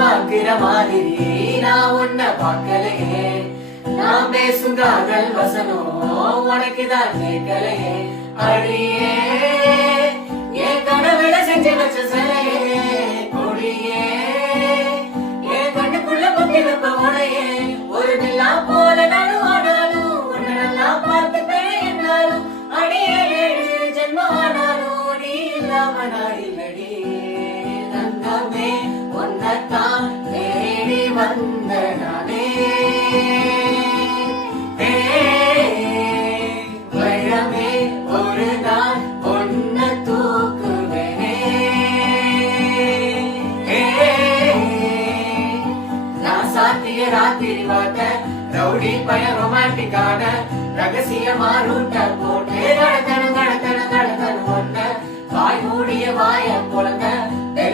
பாக்குற மாதிரி நான் உன்னை பார்க்கலையே, நான் பேசும் காதல் வசனம் உனக்குதான் கேட்கலையே. அடியே என் கனவுல செஞ்சு வச்ச சிலையே, கொடியே என் கண்ணுக்குள்ள பொத்தி வைப்ப உனையே. ஒரு நிலா போல நடுவானாலும் உன்னை நல்லா பார்த்துப்பேன் என்னாலும், அடியே 7 ஜென்மம் ஆனாலும் நீ இல்லாம நான் இல்லடி. தங்கமே உன்னைத்தான் தேடி வந்த நானே, வைரமே ஒரு நாள் ஒன்ன தூக்குவேனே. நான் சாத்திய ராத்திரி வாட்ட ரவுடி பய ரொமான்டிக்கான ரகசியமா ரூட்ட போட்டு கடத்தணுங்க